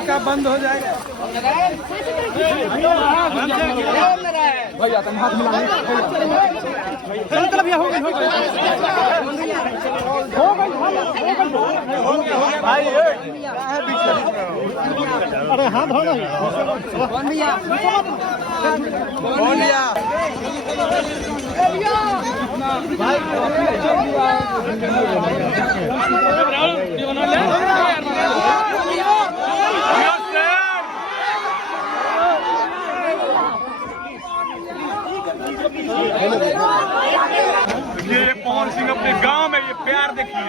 का बंद हो जाएगा भैया, तुम हाथ मिलाने चलो भैया, हो गई भाई, अरे हाथ धोना भैया, ये पवन सिंह अपने गांव में ये प्यार देखिए।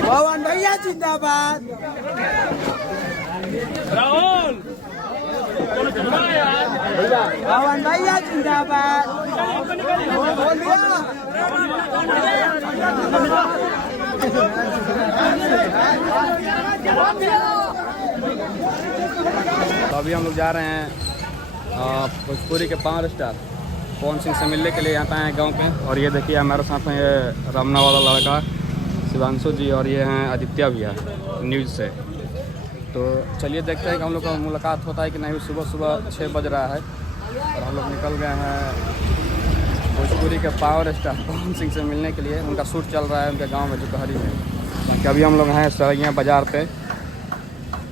पवन भैया जिंदाबाद। राहुल पवन भैया जिंदाबाद। तो अभी हम लोग जा रहे हैं भोजपुरी के पावर स्टार पवन सिंह से मिलने के लिए यहाँ पे आए हैं गाँव पे। और ये देखिए हमारे साथ में ये रमना वाला लड़का शिवांशु जी और ये हैं आदित्य भैया न्यूज़ से। तो चलिए देखते हैं कि हम लोग का मुलाकात होता है कि नहीं। सुबह सुबह 6 बज रहा है और हम लोग निकल गए हैं भोजपुरी के पावर स्टार पवन सिंह से मिलने के लिए। उनका शूट चल रहा है उनके गांव में जोकहरी में। अभी हम लोग हैं सरैया बाज़ार पे,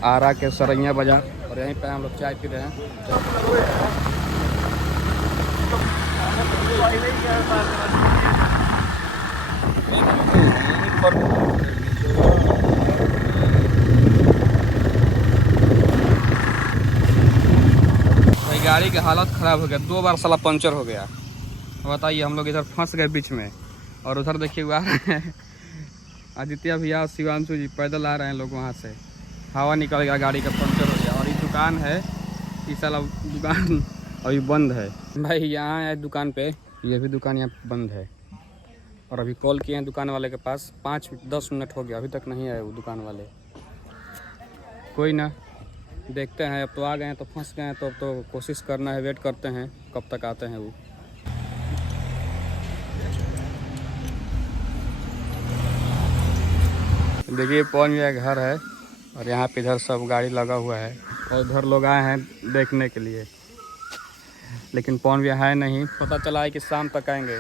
आरा के सरैया बाज़ार, और यहीं पे हम लोग चाय पी रहे हैं। गाड़ी की हालत ख़राब हो गया, 2 बार साला पंचर हो गया। बताइए, हम लोग इधर फंस गए बीच में। और उधर देखिए आ रहे हैं आदित्य भैया, शिवांशु जी पैदल आ रहे हैं लोग वहाँ से। हवा निकल गया, गाड़ी का पंचर हो गया। और ये दुकान है, इस साला दुकान अभी बंद है भाई। यहाँ है दुकान पे, ये भी दुकान यहाँ बंद है। और अभी कॉल किए हैं दुकान वाले के पास, 5-10 मिनट हो गया, अभी तक नहीं आए वो दुकान वाले। कोई ना, देखते हैं। अब तो आ गए हैं तो फंस गए हैं, तो कोशिश करना है, वेट करते हैं कब तक आते हैं वो। देखिए पवन भैया का घर है और यहाँ पे इधर सब गाड़ी लगा हुआ है और इधर लोग आए हैं देखने के लिए, लेकिन पवन भैया है नहीं। पता चला है कि शाम तक आएंगे।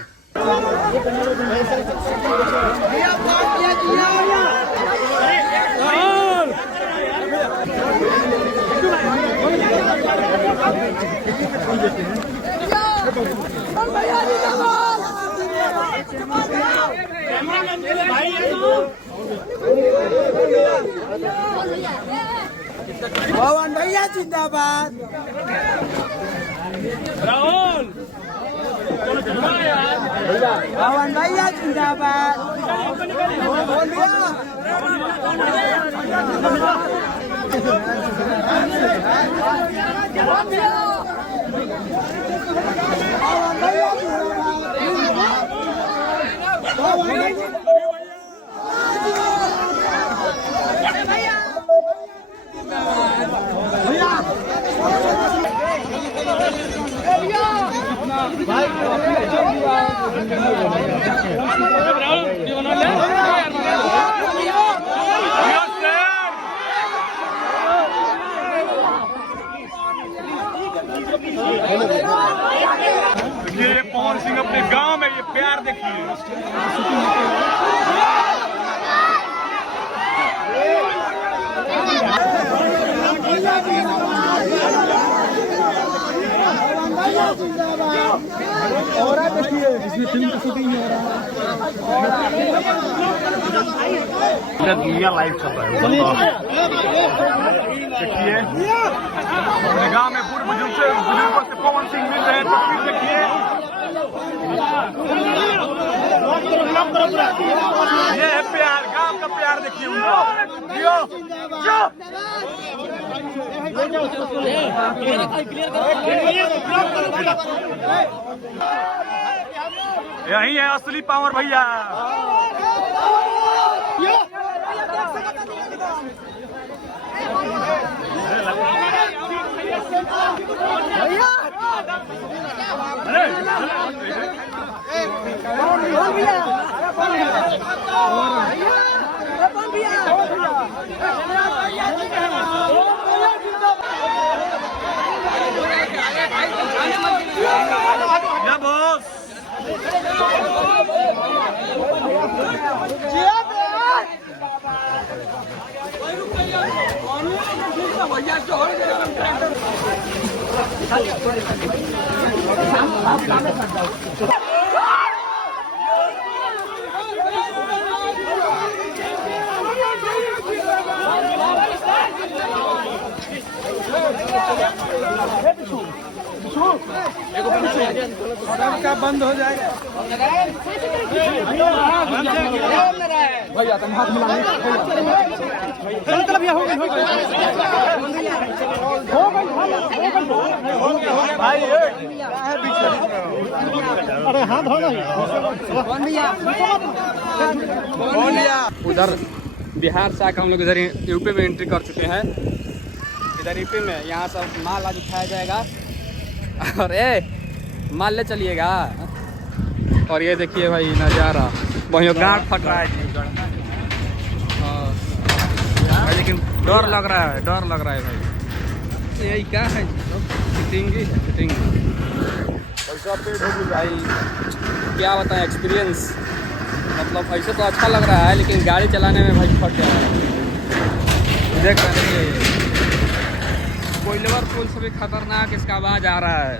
पवन भैया जिंदाबाद। राहुल पवन भैया जिंदाबाद। ये पवन सिंह अपने गांव में ये प्यार देखिए। और देखिए इसमें फिल्म का शूटिंग हो रहा है। दुनिया लाइव चल रहा है। देखिए अपने गांव में बुजुर्गों से पवन सिंह मिल रहे हैं। तस्वीर देखिए, ये है प्यार, गांव का प्यार देखिए उनको। यही है असली पावर भैया। क्या बॉस का बंद हो जाएगा भैया, तुम हाथ मिलाने भैया हो गई भाई। अरे हाथ धो उधर बिहार से आकर हम लोग इधर यूपी में एंट्री कर चुके हैं। इधर यूपी में यहाँ सब माल आज उठाया जाएगा और माल ले चलिएगा। और ये देखिए भाई नज़ारा, वहीं गांठ फट रहा है जी। हाँ लेकिन डर लग रहा है भाई। यही क्या है जी, फिटिंग ही है, फिटिंग भाई। क्या बताएं एक्सपीरियंस, मतलब ऐसे तो अच्छा लग रहा है लेकिन गाड़ी चलाने में भाई फट जा रहा है। देख रहे हैं कोयलेवर पुल से भी खतरनाक इसका आवाज़ आ रहा है।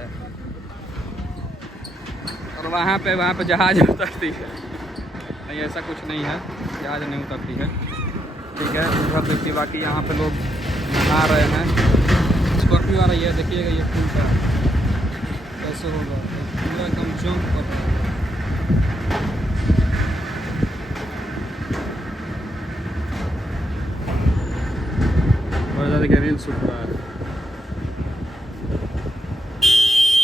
और वहाँ पे जहाज उतरती है। नहीं ऐसा कुछ नहीं है, जहाज नहीं उतरती है। ठीक है, उधर देखिए बाकी यहाँ पे लोग नहा रहे हैं। स्कॉर्पियो आ रही है, देखिएगा ये पुल का कैसे होगा, पूरा एकदम जंप कर रहा है। और ज़्यादा रील शूट रहा है।